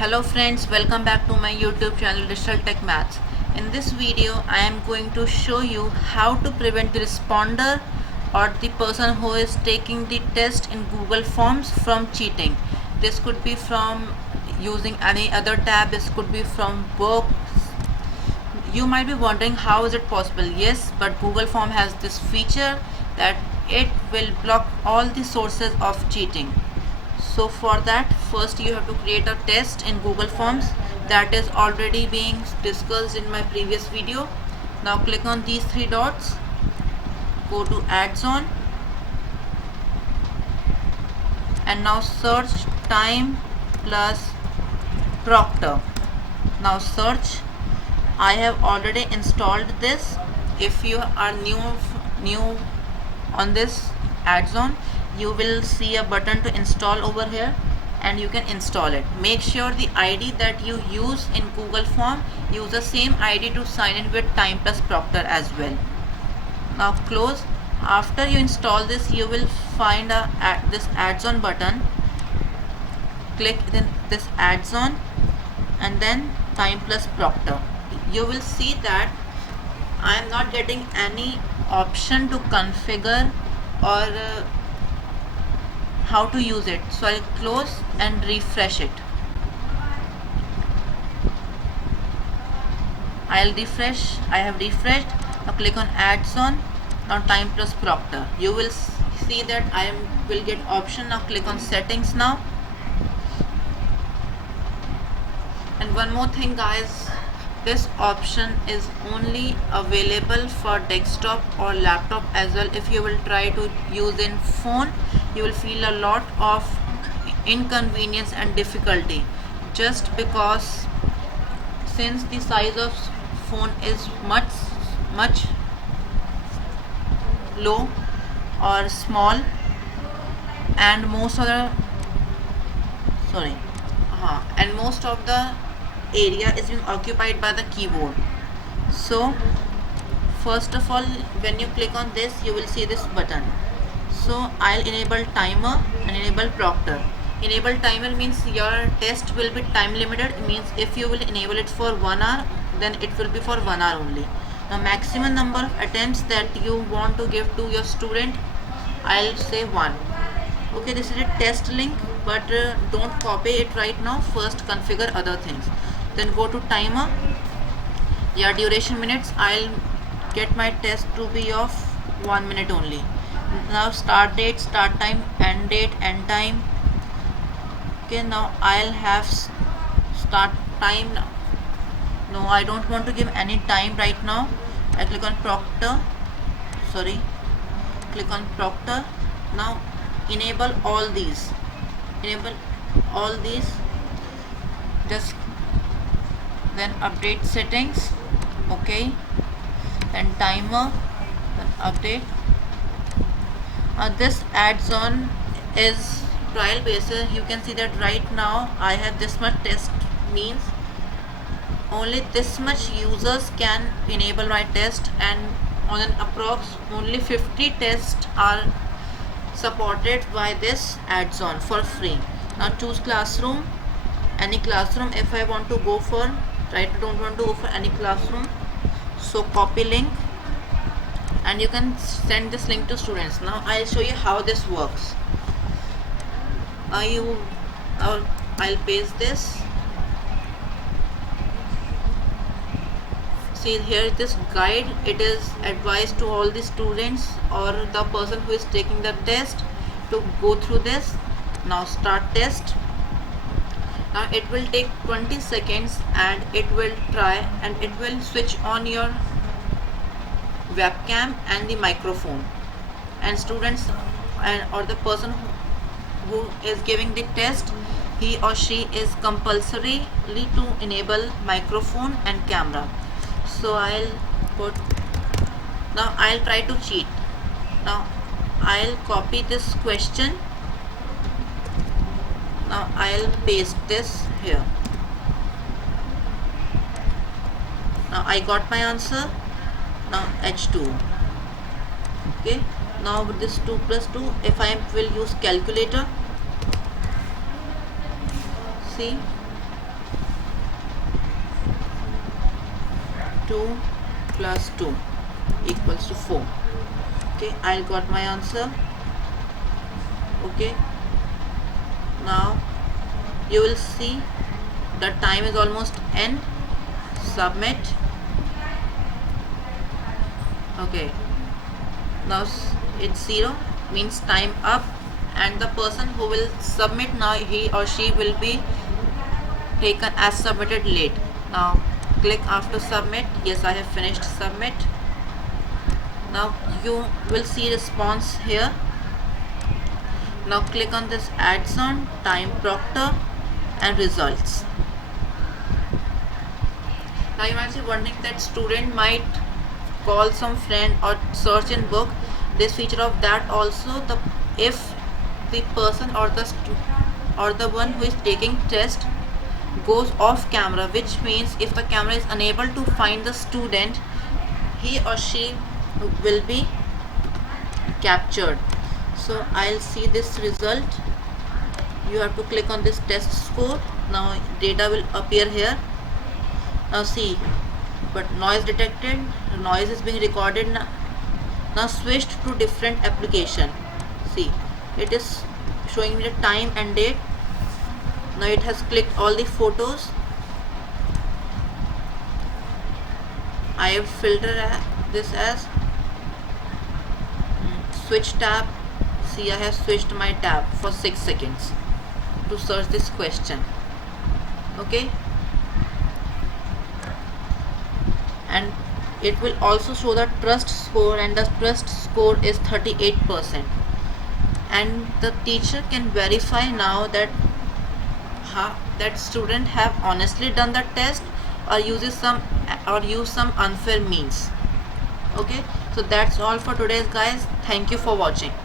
Hello friends, welcome back to my YouTube channel Digital Tech Maths. In this video, I am going to show you how to prevent the responder or the person who is taking the test in Google Forms from cheating. This could be from using any other tab, this could be from books. You might be wondering how is it possible? Yes, but Google Form has this feature that it will block all the sources of cheating. So for that, first you have to create a test in Google Forms that is already being discussed in my previous video. Now click on these three dots, go to Ads On, and now search time plus Proctor. Now search. I have already installed this. If you are new on this Ads On, you will see a button to install over here and you can install it. Make sure the ID that you use in Google Form, use the same ID to sign in with Time plus Proctor as well. Now close. After you install this, you will find this Ads On button. Click this Ads On and then Time plus Proctor. You will see that I am not getting any option to configure or how to use it. So I'll close and refresh it. I'll refresh. I have refreshed. Now click on Ads On. Now Time plus Proctor. You will see that I will get option. Now click on Settings now. And one more thing, guys. This option is only available for desktop or laptop as well. If you will try to use in phone, you will feel a lot of inconvenience and difficulty, just because since the size of phone is much low or small, and most of the area is being occupied by the keyboard. So first of all, when you click on this, you will see this button. So I'll enable timer and enable proctor. Enable timer means your test will be time limited. It means if you will enable it for 1 hour, then it will be for 1 hour only. Now maximum number of attempts that you want to give to your student, I'll say 1. Okay, this is a test link, but don't copy it right now. First configure other things, then go to timer. Yeah, duration minutes, I'll get my test to be of 1 minute only. Now start date, start time, end date, end time. Okay, now I'll have start time. No, I don't want to give any time right now. I click on proctor. Click on proctor. Now enable all these. Just then update settings. Okay, then timer, then update. This Ads On is trial basis. You can see that right now I have this much test, means only this much users can enable my test, and on an approx only 50 tests are supported by this Ads On for free. Now choose classroom, any classroom. If I want to go for, don't want to go for any classroom, so copy link and you can send this link to students. Now I'll show you how this works. I'll paste this. See here, this guide, it is advised to all the students or the person who is taking the test to go through this. Now start test. Now it will take 20 seconds and it will try, and it will switch on your webcam and the microphone, and students or the person who is giving the test, he or she is compulsory to enable microphone and camera. So now I'll try to cheat. Now I'll copy this question. Now I'll paste this here. Now I got my answer. Now H2. Okay, now with this 2 plus 2, if I will use calculator, see 2 plus 2 equals to 4. Okay, I got my answer. Okay, now you will see the time is almost end. Submit. Okay, now it's 0, means time up, and the person who will submit now, he or she will be taken as submitted late. Now click after submit. Yes, I have finished submit. Now you will see response here. Now click on this adds on time proctor and results. Now you might be wondering that student might call some friend or search in book. This feature of that also, the if the person or the one who is taking test goes off camera, which means if the camera is unable to find the student, he or she will be captured. So I'll see this result. You have to click on this test score. Now data will appear here. Now see, but noise detected, noise is being recorded now. Now switched to different application. See, it is showing me the time and date. Now it has clicked all the photos. I have filtered this as switch tab. See, I have switched my tab for 6 seconds to search this question. Okay, and it will also show the trust score, and the trust score is 38%, and the teacher can verify now that that student have honestly done the test or use some unfair means. Okay, so that's all for today guys. Thank you for watching.